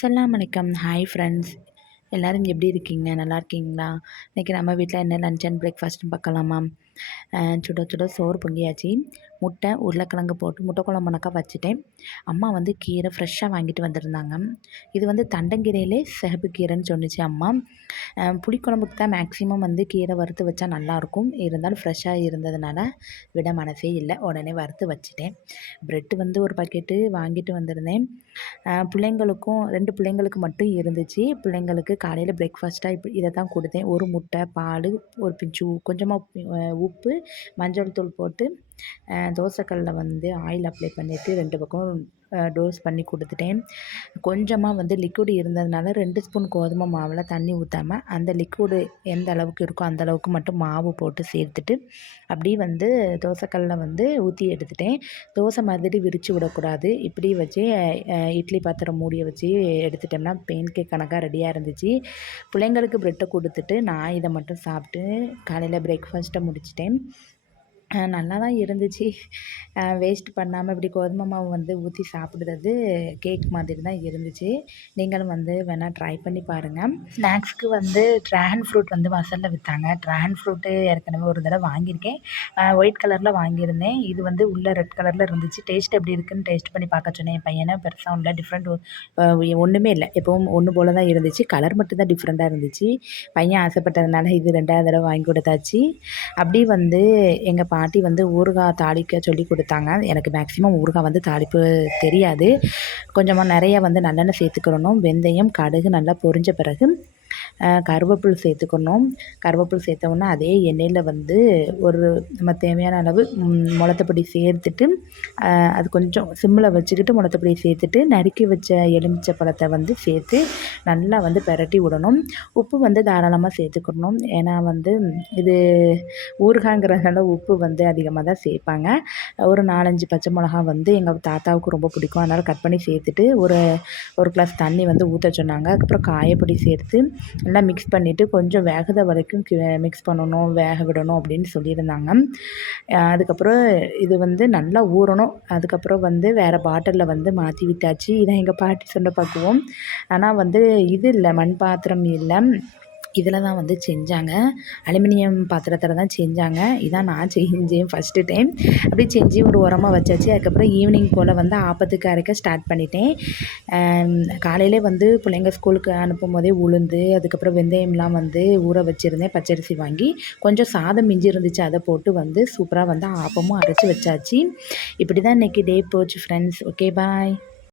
அஸ்ஸலாமு அலைக்கும். Hi friends. எல்லோரும் எப்படி இருக்கீங்க? நல்லா இருக்கீங்களா? இன்றைக்கி நம்ம வீட்டில் என்ன லன்ச் அண்ட் பிரேக்ஃபாஸ்ட்னு பார்க்கலாமா? சுட சுட சோறு பொங்கியாச்சு. முட்டை உருளைக்கிழங்கு போட்டு முட்டை குழம்புனாக்கா வச்சுட்டேன். அம்மா வந்து கீரை ஃப்ரெஷ்ஷாக வாங்கிட்டு வந்திருந்தாங்க. இது வந்து தண்டங்கீரையிலே சிகப்பு கீரைன்னு சொன்னிச்சு அம்மா. புளிக்குழம்புக்கு தான் மேக்ஸிமம் வந்து கீரை வறுத்து வச்சா நல்லாயிருக்கும். இருந்தாலும் ஃப்ரெஷ்ஷாக இருந்ததுனால விட மனசே இல்லை. உடனே வறுத்து வச்சுட்டேன். ப்ரெட்டு வந்து ஒரு பாக்கெட்டு வாங்கிட்டு வந்திருந்தேன். பிள்ளைங்களுக்கும் 2 பிள்ளைங்களுக்கு மட்டும் இருந்துச்சு. பிள்ளைங்களுக்கு காலையில் பிரேக்ஃபாஸ்ட்டாக இதை தான் கொடுத்தேன். ஒரு முட்டை, பால், ஒரு பிஞ்சு கொஞ்சமாக உப்பு, மஞ்சள் தூள் போட்டு தோசைக்கல்லில் வந்து ஆயில் அப்ளை பண்ணிவிட்டு 2 பக்கம் டோஸ் பண்ணி கொடுத்துட்டேன். கொஞ்சமாக வந்து லிக்விட் இருந்ததுனால 2 ஸ்பூன் கோதுமை மாவில் தண்ணி ஊற்றாமல் அந்த லிக்விடு எந்த அளவுக்கு இருக்கோ அந்த அளவுக்கு மட்டும் மாவு போட்டு சேர்த்துட்டு அப்படியே வந்து தோசைக்கல்லில் வந்து ஊற்றி எடுத்துட்டேன். தோசை மாதிரி விரித்து விடக்கூடாது. இப்படி வச்சு இட்லி பாத்திரம் மூடியை வச்சு எடுத்துட்டோம்னா பெயின் கேக் கணக்காக ரெடியாக இருந்துச்சு. பிள்ளைங்களுக்கு ப்ரெட்டை கொடுத்துட்டு நான் இதை மட்டும் சாப்பிட்டு காலையில் பிரேக்ஃபாஸ்ட்டை முடிச்சிட்டேன். நல்லா தான் இருந்துச்சு. வேஸ்ட் பண்ணாமல் இப்படி கோதுமை மாவு வந்து ஊற்றி சாப்பிடுறது கேக் மாதிரி தான் இருந்துச்சு. நீங்களும் வந்து வேணால் ட்ரை பண்ணி பாருங்கள். ஸ்நாக்ஸ்க்கு வந்து ட்ராகன் ஃப்ரூட் வந்து வாசலில் விற்றாங்க. ட்ராகன் ஃப்ரூட்டு ஏற்கனவே ஒரு தடவை வாங்கியிருக்கேன். ஒயிட் கலரில் வாங்கியிருந்தேன். இது வந்து உள்ளே ரெட் கலரில் இருந்துச்சு. டேஸ்ட் எப்படி இருக்குதுன்னு டேஸ்ட் பண்ணி பார்க்க சொன்னேன். என் பையனை பெருசாக இல்லை, டிஃப்ரெண்ட் ஒன்றுமே இல்லை, எப்பவும் ஒன்று போல் தான் இருந்துச்சு. கலர் மட்டும் தான் டிஃப்ரெண்ட்டாக இருந்துச்சு. பையன் ஆசைப்பட்டதுனால இது 2வது தடவை வாங்கி கொடுத்தாச்சு. அப்படி வந்து எங்கள் பாட்டி வந்து ஊறுகாய் தாளிக்க சொல்லி கொடுத்தாங்க. எனக்கு மேக்ஸிமம் ஊறுகாய் வந்து தாளிப்பு தெரியாது. கொஞ்சமாக நிறைய வந்து நல்லெண்ணெய் சேர்த்துக்கிறணும். வெந்தயம், கடுகு நல்லா பொரிஞ்ச பிறகு கருவேப்பிலை சேர்த்துக்கணும். கருவேப்பிலை சேர்த்தோன்னா அதே எண்ணெயில் வந்து ஒரு நம்ம தேவையான அளவு மிளகாப்பொடி சேர்த்துட்டு அது கொஞ்சம் சிம்மில் வச்சுக்கிட்டு மிளகாப்பொடி சேர்த்துட்டு நறுக்கி வச்ச எலுமிச்சை பழத்தை வந்து சேர்த்து நல்லா வந்து பெரட்டி விடணும். உப்பு வந்து தாராளமாக சேர்த்துக்கணும். ஏன்னா வந்து இது ஊறுகாய்ங்கிறதுனால உப்பு வந்து அதிகமாக தான் சேர்ப்பாங்க. ஒரு 4-5 பச்சை மிளகா வந்து எங்கள் தாத்தாவுக்கு ரொம்ப பிடிக்கும். அதனால் கட் பண்ணி சேர்த்துட்டு ஒரு கிளாஸ் தண்ணி வந்து ஊற்ற சொன்னாங்க. அதுக்கப்புறம் காயப்பொடி சேர்த்து நல்லா மிக்ஸ் பண்ணிவிட்டு கொஞ்சம் வேகத வரைக்கும் மிக்ஸ் பண்ணணும், வேக விடணும் அப்படின்னு சொல்லியிருந்தாங்க. அதுக்கப்புறம் இது வந்து நல்லா ஊறணும். அதுக்கப்புறம் வந்து வேறு பாட்டிலில் வந்து மாற்றி விட்டாச்சு. இதான் எங்கள் பாட்டி சொன்ன பக்குவம். ஆனால் வந்து இது இல்லை, மண் பாத்திரம் இல்லை, இதில் தான் வந்து செஞ்சாங்க. அலுமினியம் பாத்திரத்தில் தான் செஞ்சாங்க. இதான் நான் செஞ்சேன் ஃபஸ்ட்டு டைம். அப்படி செஞ்சு ஒரு உரமாக வச்சாச்சு. அதுக்கப்புறம் ஈவினிங் போல் வந்து ஆப்பத்துக்கு அரைக்க ஸ்டார்ட் பண்ணிட்டேன். காலையிலே வந்து பிள்ளைங்க ஸ்கூலுக்கு அனுப்பும் போதே உளுந்து, அதுக்கப்புறம் வெந்தயம்லாம் வந்து ஊற வச்சுருந்தேன். பச்சரிசி வாங்கி கொஞ்சம் சாதம் மிஞ்சி இருந்துச்சு, அதை போட்டு வந்து சூப்பராக வந்து ஆப்பமும் அரைச்சி வச்சாச்சு. இப்படி தான் இன்றைக்கி டே போச்சு ஃப்ரெண்ட்ஸ். ஓகே, பாய்.